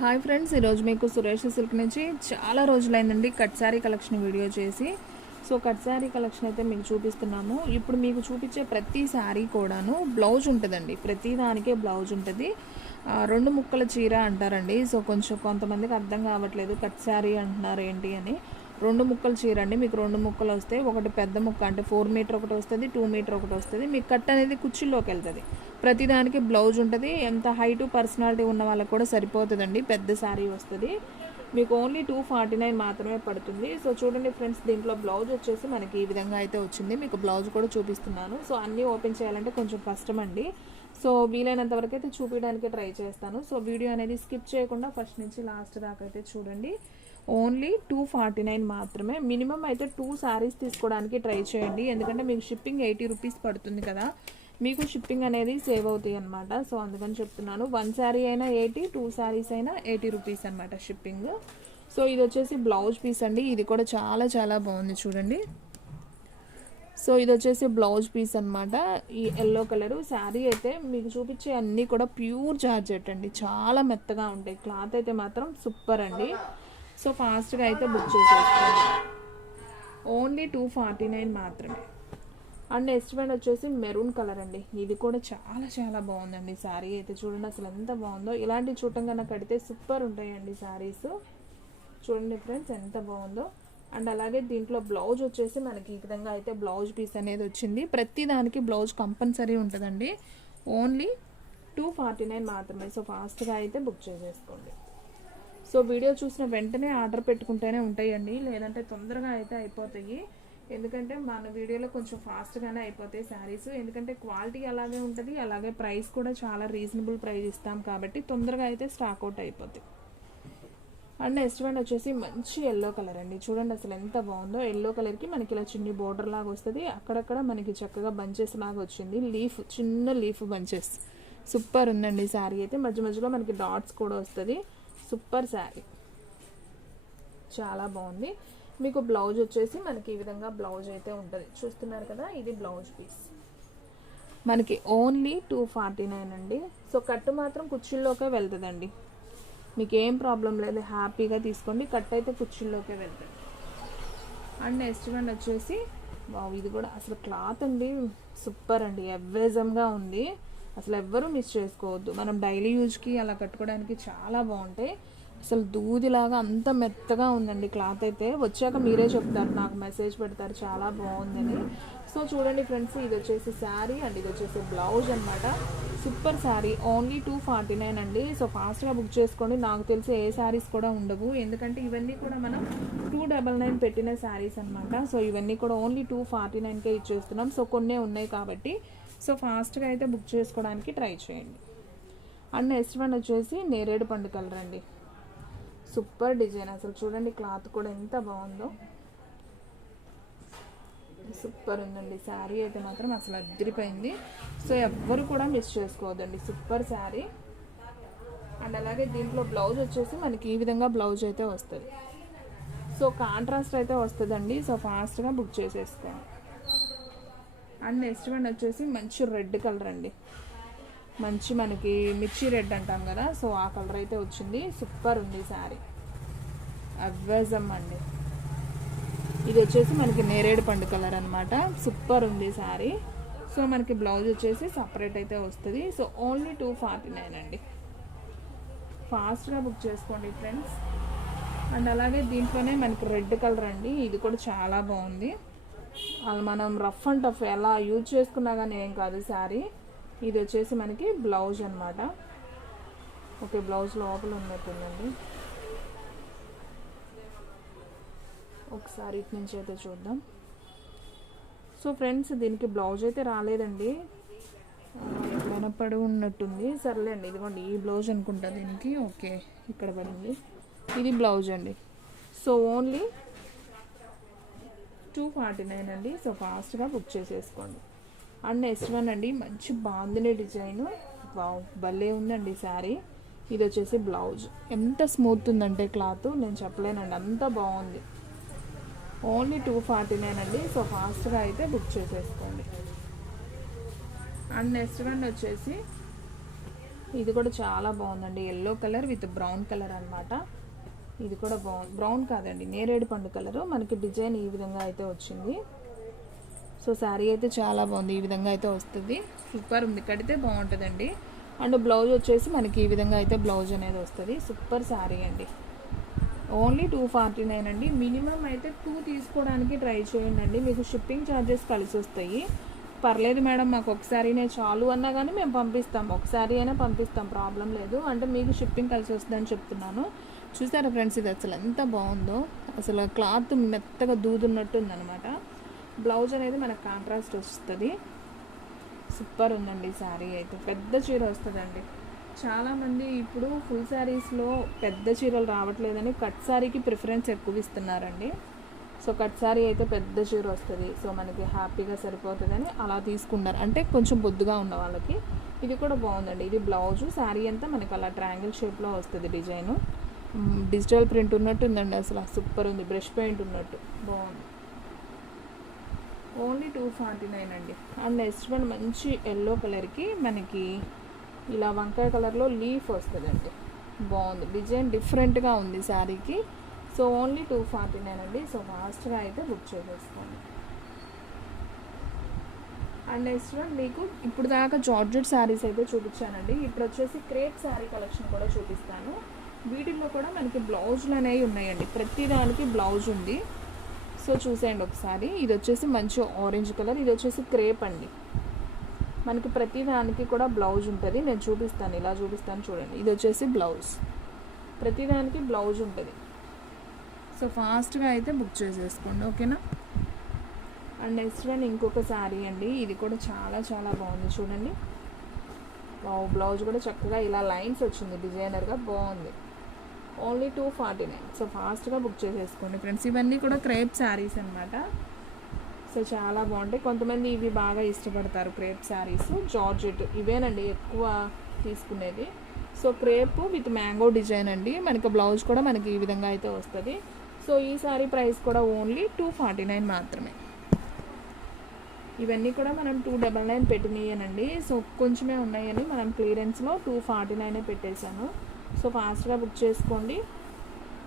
Hi friends, ఈరోజు మీకు Suresh silk నుంచి చాలా రోజులైందండి కట్ శారీ కలెక్షన్ వీడియో చేసి. సో కట్ శారీ కలెక్షన్ అయితే మీకు చూపిస్తున్నాము. ఇప్పుడు మీకు చూపించే ప్రతి శారీ కూడాను బ్లౌజ్ ఉంటుందండి. ప్రతి దానికే బ్లౌజ్ ఉంటుంది. రెండు ముక్కల చీర అంటారండి. సో కొంచెం కొంతమందికి అర్థం కావట్లేదు, కట్ శారీ అంటున్నారు ఏంటి అని. రెండు ముక్కల చీర అండి. మీకు రెండు ముక్కలు వస్తాయి. ఒకటి పెద్ద ముక్క అంటే 4 మీటర్ ఒకటి వస్తుంది, 2 మీటర్ ఒకటి వస్తుంది. మీకు కట్ అనేది కుర్చీలోకి వెళ్తుంది. ప్రతిదానికి బ్లౌజ్ ఉంటుంది. ఎంత హైటు పర్సనాలిటీ ఉన్న వాళ్ళకి కూడా సరిపోతుందండి. పెద్ద శారీ వస్తుంది. మీకు ఓన్లీ 249 మాత్రమే పడుతుంది. సో చూడండి ఫ్రెండ్స్, దీంట్లో బ్లౌజ్ వచ్చేసి మనకి ఈ విధంగా అయితే వచ్చింది. మీకు బ్లౌజ్ కూడా చూపిస్తున్నాను. సో అన్నీ ఓపెన్ చేయాలంటే కొంచెం కష్టం అండి. సో వీలైనంత వరకు అయితే చూపించడానికి ట్రై చేస్తాను. సో వీడియో అనేది స్కిప్ చేయకుండా ఫస్ట్ నుంచి లాస్ట్ దాకా అయితే చూడండి. ఓన్లీ 249 మాత్రమే. మినిమం అయితే 2 శారీస్ తీసుకోవడానికి ట్రై చేయండి. ఎందుకంటే మీకు షిప్పింగ్ 80 రూపీస్ పడుతుంది కదా, మీకు షిప్పింగ్ అనేది సేవ్ అవుతాయి అనమాట. సో అందుకని చెప్తున్నాను. 1 శారీ అయినా 80, 2 శారీస్ అయినా 80 రూపీస్ అనమాట షిప్పింగ్. సో ఇది వచ్చేసి బ్లౌజ్ పీస్ అండి. ఇది కూడా చాలా చాలా బాగుంది చూడండి. సో ఇది వచ్చేసి బ్లౌజ్ పీస్ అనమాట. ఈ ఎల్లో కలరు శారీ అయితే మీకు చూపించే అన్నీ కూడా ప్యూర్ జార్జెట్ అండి. చాలా మెత్తగా ఉంటాయి. క్లాత్ అయితే మాత్రం సూపర్ అండి. సో ఫాస్ట్గా అయితే బుక్ చేసేసుకోండి. ఓన్లీ 249 మాత్రమే. అండ్ నెక్స్ట్ వన్ వచ్చేసి మెరూన్ కలర్ అండి. ఇది కూడా చాలా చాలా బాగుందండి. శారీ అయితే చూడండి అసలు ఎంత బాగుందో. ఇలాంటి చూడటం కన్నా కడితే సూపర్ ఉంటాయండి శారీస్. చూడండి ఫ్రెండ్స్ ఎంత బాగుందో. అండ్ అలాగే దీంట్లో బ్లౌజ్ వచ్చేసి మనకి ఈ విధంగా అయితే బ్లౌజ్ పీస్ అనేది వచ్చింది. ప్రతి దానికి బ్లౌజ్ కంపల్సరీ ఉంటుందండి. ఓన్లీ 249 మాత్రమే. సో ఫాస్ట్గా అయితే బుక్ చేసేసుకోండి. సో వీడియో చూసిన వెంటనే ఆర్డర్ పెట్టుకుంటేనే ఉంటాయండి, లేదంటే తొందరగా అయితే అయిపోతాయి. ఎందుకంటే మన వీడియోలో కొంచెం ఫాస్ట్గానే అయిపోతాయి శారీస్. ఎందుకంటే క్వాలిటీ అలాగే ఉంటుంది, అలాగే ప్రైస్ కూడా చాలా రీజనబుల్ ప్రైస్ ఇస్తాం కాబట్టి తొందరగా అయితే స్టాక్ అవుట్ అయిపోతాయి. అండ్ నెక్స్ట్ వన్ వచ్చేసి మంచి ఎల్లో కలర్ అండి. చూడండి అసలు ఎంత బాగుందో. ఎల్లో కలర్కి మనకి ఇలా చిన్ని బోర్డర్ లాగా వస్తుంది. అక్కడక్కడ మనకి చక్కగా బంచెస్ లాగా వచ్చింది. లీఫ్, చిన్న లీఫ్ బంచెస్. సూపర్ ఉందండి శారీ అయితే. మధ్య మధ్యలో మనకి డాట్స్ కూడా వస్తుంది. సూపర్ శారీ, చాలా బాగుంది. మీకు బ్లౌజ్ వచ్చేసి మనకి ఈ విధంగా బ్లౌజ్ అయితే ఉంటుంది. చూస్తున్నారు కదా, ఇది బ్లౌజ్ పీస్. మనకి ఓన్లీ 249 అండి. సో కట్టు మాత్రం కుర్చీల్లోకే వెళ్తుందండి. మీకు ఏం ప్రాబ్లం లేదు, హ్యాపీగా తీసుకోండి. కట్ అయితే కుర్చీల్లోకే వెళ్తుంది. అండ్ నెక్స్ట్ వన్ వచ్చేసి వావ్, ఇది కూడా అసలు క్లాత్ అండి సూపర్ అండి. అవేజంగా ఉంది. అసలు ఎవ్వరూ మిస్ చేసుకోవద్దు. మనం డైలీ యూజ్కి అలా కట్టుకోవడానికి చాలా బాగుంటాయి. అసలు దూదిలాగా అంత మెత్తగా ఉందండి క్లాత్ అయితే. వచ్చాక మీరే చెప్తారు, నాకు మెసేజ్ పెడతారు చాలా బాగుందని. సో చూడండి ఫ్రెండ్స్, ఇది వచ్చేసి శారీ అండ్ ఇది వచ్చేసి బ్లౌజ్ అనమాట. సూపర్ శారీ. ఓన్లీ 249 అండి. సో ఫాస్ట్గా బుక్ చేసుకోండి. నాకు తెలిసి ఏ శారీస్ కూడా ఉండవు, ఎందుకంటే ఇవన్నీ కూడా మనం 299 పెట్టిన శారీస్ అనమాట. సో ఇవన్నీ కూడా ఓన్లీ 249కే ఇచ్చేస్తున్నాం. సో కొన్నే ఉన్నాయి కాబట్టి సో ఫాస్ట్గా అయితే బుక్ చేసుకోవడానికి ట్రై చేయండి. అండ్ నెక్స్ట్ వన్ వచ్చేసి నేరేడు పండు కలర్ అండి. Super design. అసలు చూడండి క్లాత్ కూడా ఎంత బాగుందో. సూపర్ ఉందండి శారీ అయితే మాత్రం. అసలు అదిరిపోయింది. సో ఎవ్వరు కూడా మిస్ చేసుకోవద్దండి. సూపర్ శారీ. అండ్ అలాగే దీంట్లో బ్లౌజ్ వచ్చేసి మనకి ఈ విధంగా బ్లౌజ్ అయితే వస్తుంది. సో కాంట్రాస్ట్ అయితే వస్తుందండి. సో ఫాస్ట్గా బుక్ చేసేసుకోండి. అండ్ నెక్స్ట్ వన్ వచ్చేసి మంచి రెడ్ కలర్ అండి. మంచి మనకి మిర్చి రెడ్ అంటాం కదా, సో ఆ కలర్ అయితే వచ్చింది. సూపర్ ఉంది శారీ. అవేజం అండి. ఇది వచ్చేసి మనకి నేరేడు పండు కలర్ అనమాట. సూపర్ ఉంది శారీ. సో మనకి బ్లౌజ్ వచ్చేసి సపరేట్ అయితే వస్తుంది. సో ఓన్లీ 249 అండి. ఫాస్ట్గా బుక్ చేసుకోండి ఫ్రెండ్స్. అండ్ అలాగే దీంట్లోనే మనకి రెడ్ కలర్ అండి. ఇది కూడా చాలా బాగుంది. అది మనం రఫ్ అండ్ టఫ్ ఎలా యూజ్ చేసుకున్నా కానీ ఏం కాదు శారీ. ఇది వచ్చేసి మనకి బ్లౌజ్ అనమాట. ఓకే, బ్లౌజ్ లోపల ఉన్నట్టుందండి. ఒకసారి ఇటు నుంచి అయితే చూద్దాం. సో ఫ్రెండ్స్, దీనికి బ్లౌజ్ అయితే రాలేదండి, ఎక్కడైనా పడి ఉన్నట్టుంది. సర్లేండి, ఇదిగోండి ఈ బ్లౌజ్ అనుకుంటా దీనికి. ఓకే, ఇక్కడ పడింది. ఇది బ్లౌజ్ అండి. సో ఓన్లీ 249 అండి. సో ఫాస్ట్గా బుక్ చేసేసుకోండి. అండ్ నెక్స్ట్ వన్ అండి, మంచి బాగుంది డిజైన్. వావ్, భలే ఉందండి శారీ. ఇది వచ్చేసి బ్లౌజ్. ఎంత స్మూత్ ఉందంటే క్లాత్ నేను చెప్పలేనండి, అంత బాగుంది. ఓన్లీ 249 అండి. సో ఫాస్ట్గా అయితే బుక్ చేసేసుకోండి. అండ్ నెక్స్ట్ వన్ వచ్చేసి ఇది కూడా చాలా బాగుందండి, yellow colour with brown colour అన్నమాట. ఇది కూడా బాగుంది, బ్రౌన్ కాదండి నేరేడు పండు కలరు. మనకి డిజైన్ ఈ విధంగా అయితే వచ్చింది. సో శారీ అయితే చాలా బాగుంది, ఈ విధంగా అయితే వస్తుంది. సూపర్ ఉంది, కడితే బాగుంటుందండి. అండ్ బ్లౌజ్ వచ్చేసి మనకి ఈ విధంగా అయితే బ్లౌజ్ అనేది వస్తుంది. సూపర్ శారీ అండి. ఓన్లీ 249 అండి. మినిమం అయితే 2 తీసుకోవడానికి ట్రై చేయండి అండి, మీకు షిప్పింగ్ ఛార్జెస్ కలిసి వస్తాయి. పర్లేదు మేడం మాకు ఒకసారినే చాలు అన్నా కానీ మేము పంపిస్తాం, ఒకసారి అయినా పంపిస్తాం, ప్రాబ్లం లేదు. అంటే మీకు షిప్పింగ్ కలిసి వస్తుందని చెప్తున్నాను. చూసారా ఫ్రెండ్స్, ఇది అసలు ఎంత బాగుందో, అసలు క్లాత్ మెత్తగా దూదున్నట్టు ఉందన్నమాట. బ్లౌజ్ అనేది మనకు కాంట్రాస్ట్ వస్తుంది. సూపర్ ఉందండి శారీ అయితే. పెద్ద చీర వస్తుందండి. చాలామంది ఇప్పుడు ఫుల్ శారీస్లో పెద్ద చీరలు రావట్లేదని కట్ శారీకి ప్రిఫరెన్స్ ఎక్కువ ఇస్తున్నారండి. సో కట్ శారీ అయితే పెద్ద చీర వస్తుంది, సో మనకి హ్యాపీగా సరిపోతుందని అలా తీసుకున్నారు, అంటే కొంచెం బొద్దుగా ఉన్న వాళ్ళకి. ఇది కూడా బాగుందండి. ఇది బ్లౌజు, శారీ అంతా మనకి అలా ట్రయాంగిల్ షేప్లో వస్తుంది డిజైను. డిజిటల్ ప్రింట్ ఉన్నట్టు ఉందండి, అసలు సూపర్ ఉంది, బ్రష్ పెయింట్ ఉన్నట్టు బాగుంది. ఓన్లీ 249 అండి. అండ్ నెక్స్ట్ వన్ మంచి ఎల్లో కలర్కి మనకి ఇలా వంకాయ కలర్లో లీఫ్ వస్తుందండి, బాగుంది, డిజైన్ డిఫరెంట్గా ఉంది శారీకి. సో ఓన్లీ 249 అండి. సో ఫాస్ట్గా అయితే బుక్ చేసేసుకోండి. అండ్ నెక్స్ట్ వన్ మీకు ఇప్పుడు దాకా జార్జెట్ శారీస్ అయితే చూపించానండి. ఇప్పుడు వచ్చేసి క్రేప్ శారీ కలెక్షన్ కూడా చూపిస్తాను. వీటిల్లో కూడా మనకి బ్లౌజులు అనేవి ఉన్నాయండి, ప్రతి దానికి బ్లౌజ్ ఉంది. సో చూసేయండి ఒకసారి. ఇది వచ్చేసి మంచి ఆరెంజ్ కలర్, ఇది వచ్చేసి క్రేప్ అండి. మనకి ప్రతి దానికి కూడా బ్లౌజ్ ఉంటుంది, నేను చూపిస్తాను, ఇలా చూపిస్తాను చూడండి. ఇది వచ్చేసి బ్లౌజ్, ప్రతి దానికి బ్లౌజ్ ఉంటుంది. సో ఫాస్ట్గా అయితే బుక్ చేసేసుకోండి, ఓకేనా. అండ్ నెక్స్ట్ వన్ ఇంకొక శారీ అండి. ఇది కూడా చాలా చాలా బాగుంది చూడండి. బ్లౌజ్ కూడా చక్కగా ఇలా లైన్స్ వచ్చింది, డిజైనర్గా బాగుంది. ఓన్లీ 249. సో ఫాస్ట్గా బుక్ చేసేసుకోండి ఫ్రెండ్స్. ఇవన్నీ కూడా క్రేప్ శారీస్ అనమాట. సో చాలా బాగుంటాయి. కొంతమంది ఇవి బాగా ఇష్టపడతారు, క్రేప్ శారీస్. జార్జెట్ ఇవేనండి ఎక్కువ తీసుకునేది. So crepe with mango design అండి. మనకి బ్లౌజ్ కూడా మనకి ఈ విధంగా అయితే వస్తుంది. సో ఈ శారీ ప్రైస్ కూడా ఓన్లీ 249 మాత్రమే. ఇవన్నీ కూడా మనం 299 పెట్టినాయనండి. సో కొంచెమే ఉన్నాయని మనం క్లియరెన్స్లో 249 పెట్టేశాను. సో ఫాస్ట్గా బుక్ చేసుకోండి,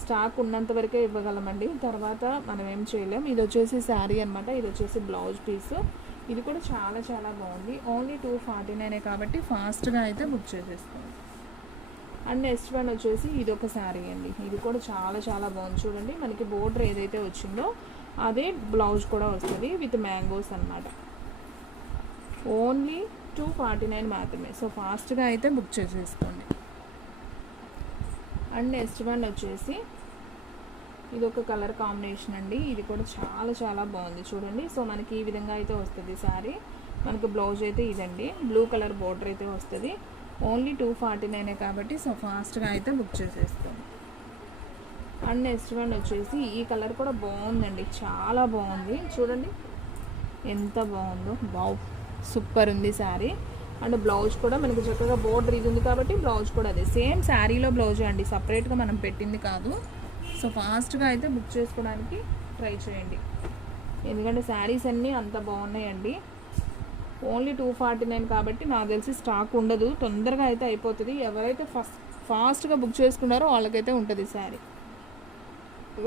స్టాక్ ఉన్నంత వరకే ఇవ్వగలమండి, తర్వాత మనం ఏం చేయలేం. ఇది వచ్చేసి శారీ అనమాట, ఇది వచ్చేసి బ్లౌజ్ పీస్. ఇది కూడా చాలా చాలా బాగుంది. ఓన్లీ 249 కాబట్టి ఫాస్ట్గా అయితే బుక్ చేసేసుకోండి. అండ్ నెక్స్ట్ వన్ వచ్చేసి ఇది ఒక శారీ అండి. ఇది కూడా చాలా చాలా బాగుంది చూడండి. మనకి బోర్డర్ ఏదైతే వచ్చిందో అదే బ్లౌజ్ కూడా వస్తుంది విత్ మ్యాంగోస్ అనమాట. ఓన్లీ 249 మాత్రమే. సో ఫాస్ట్గా అయితే బుక్ చేసేసుకోండి. అండ్ నెక్స్ట్ వన్ వచ్చేసి ఇది ఒక కలర్ కాంబినేషన్ అండి. ఇది కూడా చాలా చాలా బాగుంది చూడండి. సో మనకి ఈ విధంగా అయితే వస్తుంది శారీ. మనకు బ్లౌజ్ అయితే ఇదండి, బ్లూ కలర్ బోర్డర్ అయితే వస్తుంది. ఓన్లీ 249 కాబట్టి సో ఫాస్ట్గా అయితే బుక్ చేసేసుకోండి. అండ్ నెక్స్ట్ వన్ వచ్చేసి ఈ కలర్ కూడా బాగుందండి, చాలా బాగుంది చూడండి ఎంత బాగుందో. బావ్, సూపర్ ఉంది శారీ. అండ్ బ్లౌజ్ కూడా మనకి చక్కగా బోర్డర్ ఇది ఉంది కాబట్టి బ్లౌజ్ కూడా అదే సేమ్ శారీలో బ్లౌజ్ అండి, సపరేట్గా మనం పెట్టింది కాదు. సో ఫాస్ట్గా అయితే బుక్ చేసుకోవడానికి ట్రై చేయండి, ఎందుకంటే శారీస్ అన్నీ అంత బాగున్నాయండి. ఓన్లీ 249 కాబట్టి నాకు తెలిసి స్టాక్ ఉండదు, తొందరగా అయితే అయిపోతుంది. ఎవరైతే ఫాస్ట్గా బుక్ చేసుకున్నారో వాళ్ళకైతే ఉంటుంది శారీ.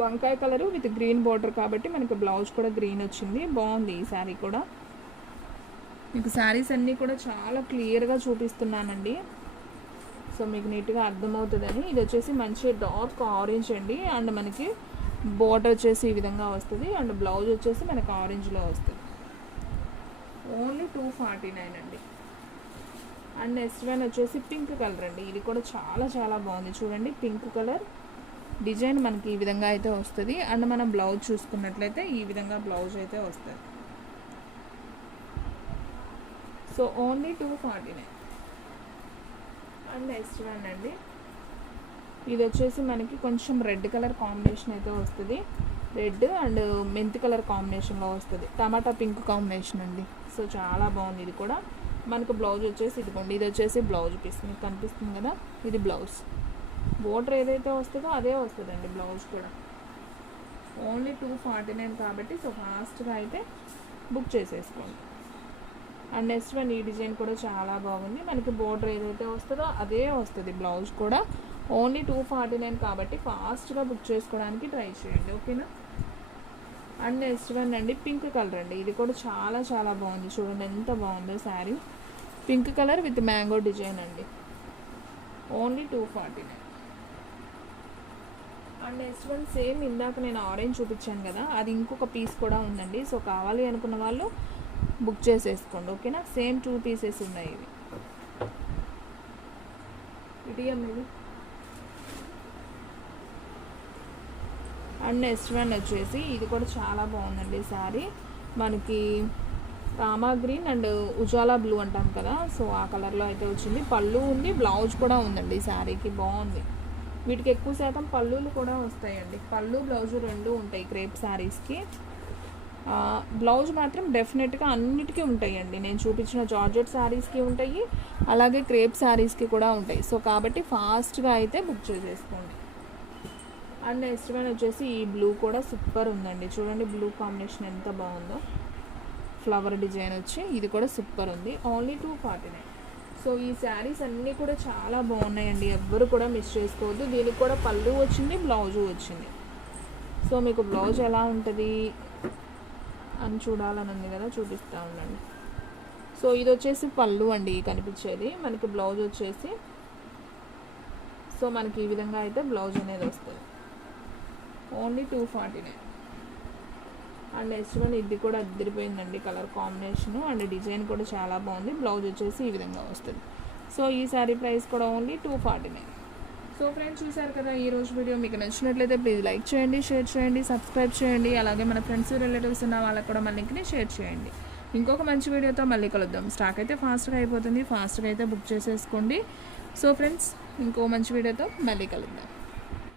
వంకాయ కలరు విత్ గ్రీన్ బోర్డర్ కాబట్టి మనకి బ్లౌజ్ కూడా గ్రీన్ వచ్చింది, బాగుంది ఈ శారీ కూడా. మీకు శారీస్ అన్నీ కూడా చాలా క్లియర్గా చూపిస్తున్నానండి, సో మీకు నీట్గా అర్థమవుతుందని. ఇది వచ్చేసి మంచి డార్క్ ఆరెంజ్ అండి. అండ్ మనకి బోర్డర్ వచ్చేసి ఈ విధంగా వస్తుంది. అండ్ బ్లౌజ్ వచ్చేసి మనకి ఆరెంజ్లో వస్తుంది. ఓన్లీ 249 అండి. అండ్ నెక్స్ట్ వన్ వచ్చేసి పింక్ కలర్ అండి. ఇది కూడా చాలా చాలా బాగుంది చూడండి. పింక్ కలర్ డిజైన్ మనకి ఈ విధంగా అయితే వస్తుంది. అండ్ మనం బ్లౌజ్ చూసుకున్నట్లయితే ఈ విధంగా బ్లౌజ్ అయితే వస్తుంది. So only 249. And next one అండి, ఇది వచ్చేసి మనకి కొంచెం రెడ్ కలర్ కాంబినేషన్ అయితే వస్తుంది. రెడ్ అండ్ మెంతి కలర్ కాంబినేషన్లో వస్తుంది, టమాటా పింక్ కాంబినేషన్ అండి. సో చాలా బాగుంది. ఇది కూడా మనకు బ్లౌజ్ వచ్చేసి ఇదిగోండి, ఇది వచ్చేసి బ్లౌజ్ పీస్ మీకు కనిపిస్తుంది కదా, ఇది బ్లౌజ్. బోర్డర్ ఏదైతే వస్తుందో అదే వస్తుందండి బ్లౌజ్ కూడా. ఓన్లీ 249 కాబట్టి సో ఫాస్ట్గా అయితే బుక్ చేసేసుకోండి. అండ్ నెక్స్ట్ వన్ ఈ డిజైన్ కూడా చాలా బాగుంది. మనకి బోర్డర్ ఏదైతే వస్తుందో అదే వస్తుంది. బ్లౌజ్ కూడా ఓన్లీ 249 కాబట్టి ఫాస్ట్గా బుక్ చేసుకోవడానికి ట్రై చేయండి, ఓకేనా. అండ్ నెక్స్ట్ వన్ అండి పింక్ కలర్ అండి. ఇది కూడా చాలా చాలా బాగుంది. చూడండి ఎంత బాగుందో sari. Pink colour with mango design అండి. Only 249. And next one same ఇందాక నేను ఆరెంజ్ చూపించాను కదా, అది ఇంకొక పీస్ కూడా ఉందండి. సో కావాలి అనుకున్న వాళ్ళు బుక్ చేసేసుకోండి, ఓకేనా. సేమ్ 2 పీసెస్ ఉన్నాయి ఇవి. ఇది అండ్ నెక్స్ట్ వన్ వచ్చేసి ఇది కూడా చాలా బాగుందండి శారీ. మనకి Rama green and Ujala blue అంటాం కదా, సో ఆ కలర్లో అయితే వచ్చింది. పళ్ళు ఉంది, బ్లౌజ్ కూడా ఉందండి శారీకి. బాగుంది. వీటికి ఎక్కువ శాతం పళ్ళులు కూడా వస్తాయండి. పళ్ళు బ్లౌజ్ రెండు ఉంటాయి క్రేప్ శారీస్కి. బ్లౌజ్ మాత్రం డెఫినెట్గా అన్నిటికీ ఉంటాయండి. నేను చూపించిన జార్జెట్ శారీస్కి ఉంటాయి, అలాగే క్రేప్ శారీస్కి కూడా ఉంటాయి. సో కాబట్టి ఫాస్ట్గా అయితే బుక్ చేసేసుకోండి. అండ్ నెక్స్ట్ వన్ వచ్చేసి ఈ బ్లూ కూడా సూపర్ ఉందండి. చూడండి బ్లూ కాంబినేషన్ ఎంత బాగుందో. ఫ్లవర్ డిజైన్ వచ్చి ఇది కూడా సూపర్ ఉంది. ఓన్లీ 249. సో ఈ శారీస్ అన్నీ కూడా చాలా బాగున్నాయండి. ఎవ్వరు కూడా మిస్ చేసుకోవద్దు. దీనికి కూడా పళ్ళు వచ్చింది, బ్లౌజు వచ్చింది. సో మీకు బ్లౌజ్ ఎలా ఉంటుంది అని చూడాలని ఉంది కదా, చూపిస్తూ ఉండండి. సో ఇది వచ్చేసి పళ్ళు అండి కనిపించేది. మనకి బ్లౌజ్ వచ్చేసి సో మనకి ఈ విధంగా అయితే బ్లౌజ్ అనేది వస్తుంది. ఓన్లీ 249. అండ్ నెక్స్ట్ వన్ ఇది కూడా అదిరిపోయిందండి కలర్ కాంబినేషను. అండ్ డిజైన్ కూడా చాలా బాగుంది. బ్లౌజ్ వచ్చేసి ఈ విధంగా వస్తుంది. సో ఈ శారీ ప్రైస్ కూడా ఓన్లీ 249. సో ఫ్రెండ్స్ చూసారు కదా ఈరోజు వీడియో. మీకు నచ్చినట్లయితే ప్లీజ్ లైక్ చేయండి, షేర్ చేయండి, సబ్స్క్రైబ్ చేయండి. అలాగే మన ఫ్రెండ్స్ రిలేటివ్స్ ఉన్న వాళ్ళకి కూడా మన లింక్ని షేర్ చేయండి. ఇంకొక మంచి వీడియోతో మళ్ళీ కలుద్దాం. స్టాక్ అయితే ఫాస్ట్గా అయిపోతుంది. ఫాస్ట్గా అయితే బుక్ చేసేసుకోండి. సో ఫ్రెండ్స్ ఇంకో మంచి వీడియోతో మళ్ళీ కలుద్దాం.